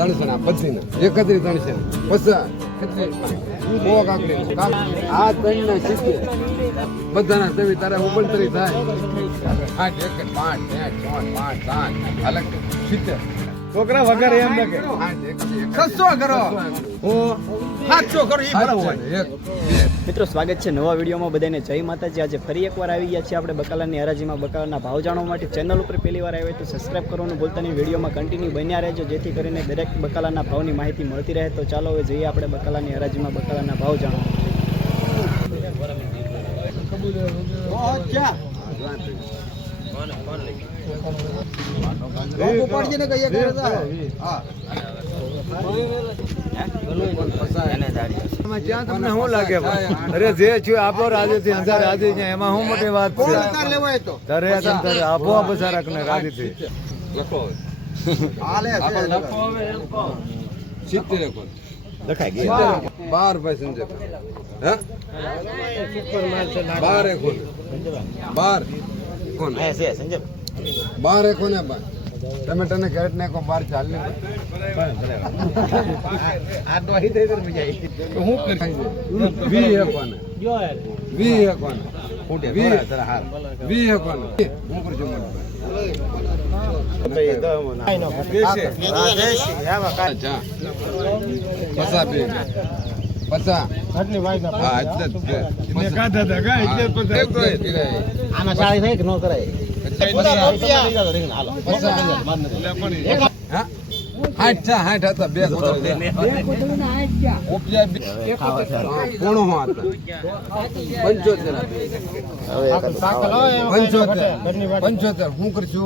300 ના 32 ના 31 300 50 કાકડી આ 3 ના 70 બધાના સેવી તારે 69 થાય 8 1 5 6 5 અલગ 70 છોકરા વગર એમ ન કે 600 કરો હું 700 કરો ઈ બરાબર હોય. મિત્રો સ્વાગત છે નવા વિડીયોમાં. બધાને જય માતાજી. આજે ફરી એકવાર આવી ગયા છીએ આપણે બકાલાની હરાજીમાં. બકાલાના ભાવ જાણવા માટે ચેનલ ઉપર પહેલી વાર આવ્યા તો સબસ્ક્રાઇબ કરવાનું ભૂલતા નહીં. વિડીયોમાં કન્ટિન્યુ બન્યા રહેજો જેથી કરીને દરેક બકાલાના ભાવની માહિતી મળતી રહે. તો ચાલો હવે જઈએ આપણે બકાલાની હરાજીમાં બકાલાના ભાવ જાણવા. તમને શું લાગે? અરે જે છું આપો રાજી અંધારે રાજી છે એમાં શું મોટી વાત છે? તારે આપો બસારક ને રાજી થી લખાઈ ગયા 12 રૂપિયા સમજે હે 12 કોણ 12 કોણ છે સંજય 12 કોને ટમેટા ને કેરેટ ને કો 12 ચાલ ને આ તો અહીં થઈ મજા આવી. હું કરી 20 કોને 20 કોને ફૂટે 20 હાર 20 કોને હું કરી જમવાનું હું કરશું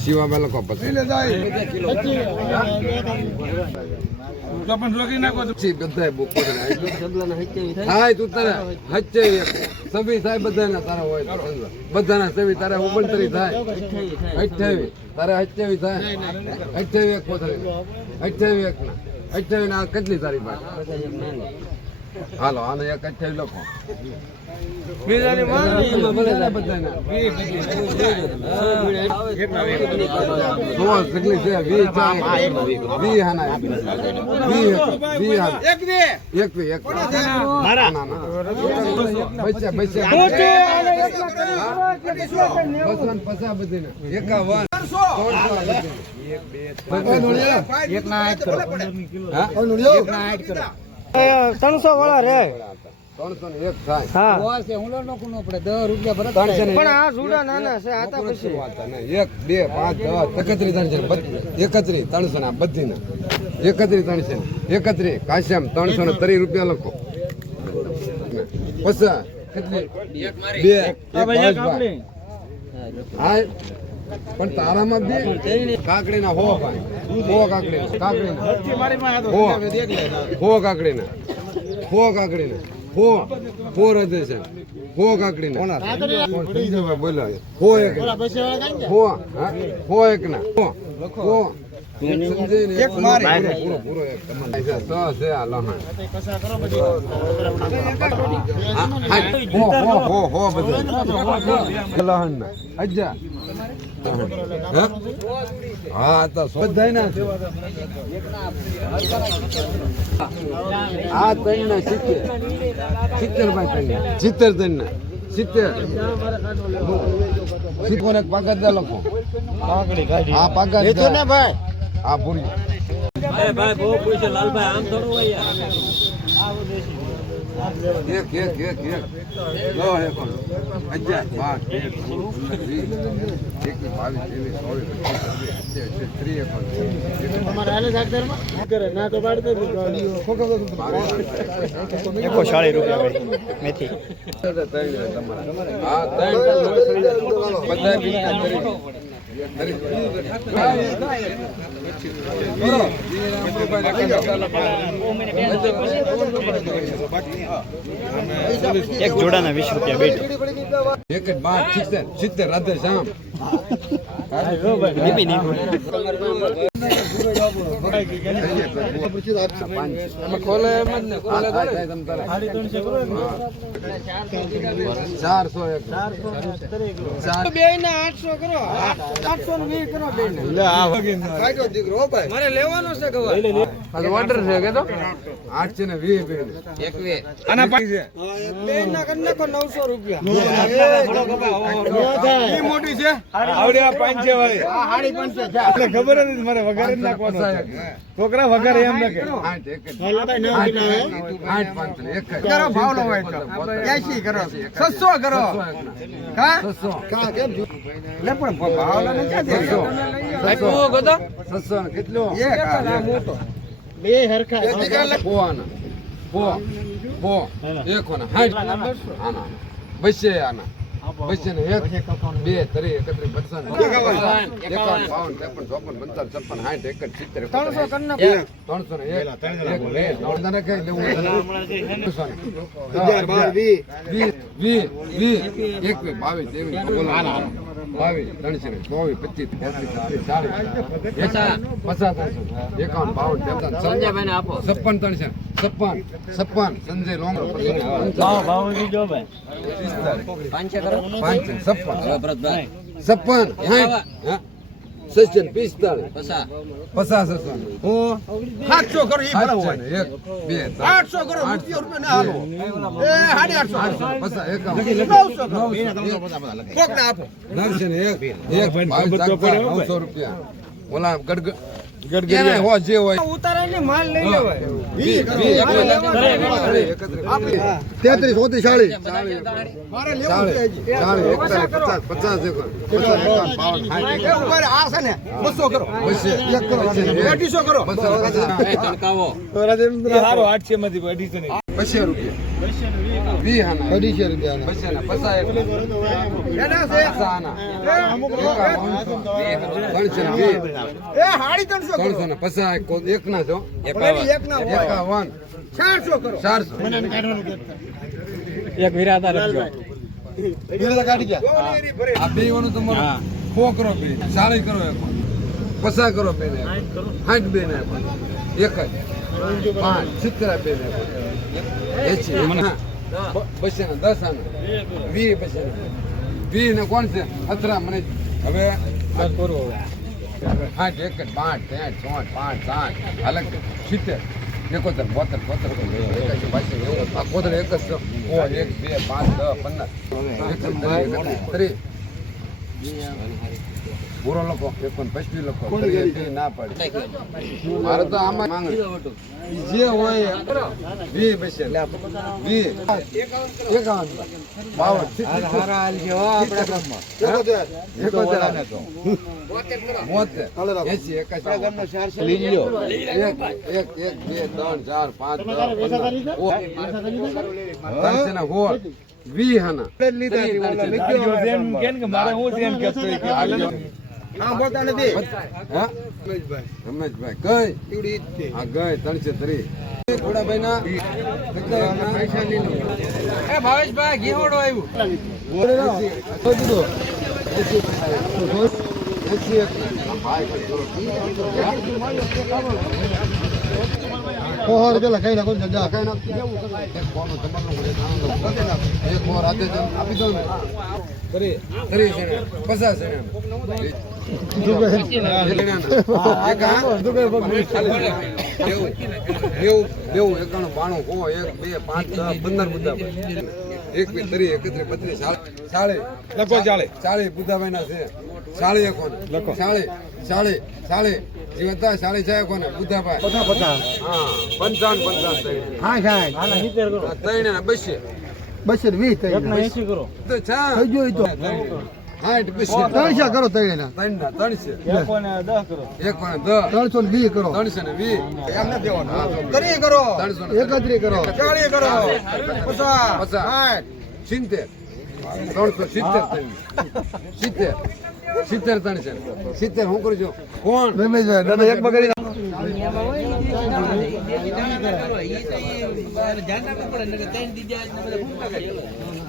શિવા મેં લખો પછી બધા તું તારે હચ્ચે સભી થાય બધાના તારા હોય બધાના સભી તારે 69 થાય 28 તારે 28 થાય 28 કોથળી 28 ના 28 ના કેટલી તારી પાસે હાલો આને એક 28 લખો ત્રણસો વાળા રે 301 થાય પણ આ સુડા નાના છે આતા પછી 1 2 5 10 31 300 ના બધી ના 31 300 31 કાશ્યમ 330 રૂપિયા લખો પછી કેટલી 2 હા પણ તારામાં બે કાકડી ના હો કાકડી હૃદય છે હો કાકડી ના બોલો હો એક ના હો એક મારે પૂરો એક તમારે છે આ લહણ હો બધું લહણ ના અજા હા તો બધા ના આ 3 ના 70 ભાઈ 70 ના 70 કોને પાગત દે લખો આ પાગત દે ને ભાઈ આ પૂરી અરે ભાઈ બહુ પૂછે લાલભાઈ આમ થોડું હોય યાર એક લો હે કોણ અજા 5 140 રૂપિયા મેથી એક જોડાના 20 રૂપિયા બેટ એક 12 70 રાધે શ્યામ ખોલે એમ જ ને ખોલે તમ તારે 400 એક બે ને 800 કરો 820 કરો બે ને કાઢો દીકરો ભાઈ મારે લેવાનો છે ગવા ઓર્ડર છે કે તો 820 બે આના છે બે ના કરી નાખો 900 રૂપિયા ઈ મોટી છે આવડે આ 500 વાળી આ હાડી 500 છે એટલે ખબર જ નથી મારે વઘાર જ નાખવાનો છે. છોકરા વઘાર એમ નાખે 8 5 કરો ભાવ લો હોય તો 80 કરો 600 કરો કા કા કેમ લે પણ ભાવ લો ને ક્યાં દે આપ્યો ગોતો 600 કેટલો એક આ મોટો બે હરખા પોવાના પો એક હોના 60 આના બસે આના બસે ને 1 2 3 31 32 51 52 53 54 55 56 60 61 70 300 ને 1 300 કઈ લેવું 56 સંજય લોંગ છપ્પન 60 પિસ્તાળીસ 50 700 કરો ઈ બરાબર હોય 1 2 800 કરો રૂપિયા ના હાલો એ 850 કોક ના આપો રૂપિયા ઓલા ગડગડ હો જે હોય ઉતારે ને માલ લઈ લેવાય 33 40 મારે લેવું છે હજી 50 ઉપર આ છે ને 200 કરો 250 કરો તો રાજેન્દ્ર હારો 800 માંથી 250 ની 200 રૂપિયા 200 રૂપિયા એના છે અમુક એ હાડી 300 કરો 350 એક ના છો એક ના હોય 51 400 કરો 400 એક વિરાતા રાખજો આ બે વાનું તમારું ખો કરો બે 40 કરો એક 50 કરો બે ને 60 બે ને એક જ 5 70 બે ને 80 બસે ને 10 આના 20 બસે 20 ને કોણ છે અથરા મને હવે આ કરો 8 1 5 3 6 5 7 અલગ 70 71 72 એક જ 1 2 5 10 15 પૂરો લખો 51 લખો ના પડે મારે તો આમાં માંગણી જે હોય 20 બસે 20 51 મારે હું સેન કરતો હા બોલતા નથી રમેશભાઈ કઈ આ ગઈ 303 ઘોડાભાઈ ના પૈસા નહીં એ ભાવેશભાઈ ઘીહોડો ચાળી બુધાભાઈ ના છે ચાળી કોને ચાળી જીવતા ચાળી છે કોને બુધાભાઈ હા 55 હા સાહેબ ત્રણ ને બસે 220 કરો તો છા થઈ ગયો તો 60 બસે 300 કરો તઈને 300 એક કોને 10 320 કરો 320 એમ ન દેવાનું 30 કરો 31 કરો 40 કરો 50 70 70 હું કરું છું કોણ રમેશભાઈ દાદા એક બગાડી ધ્યાન રાખવું પડે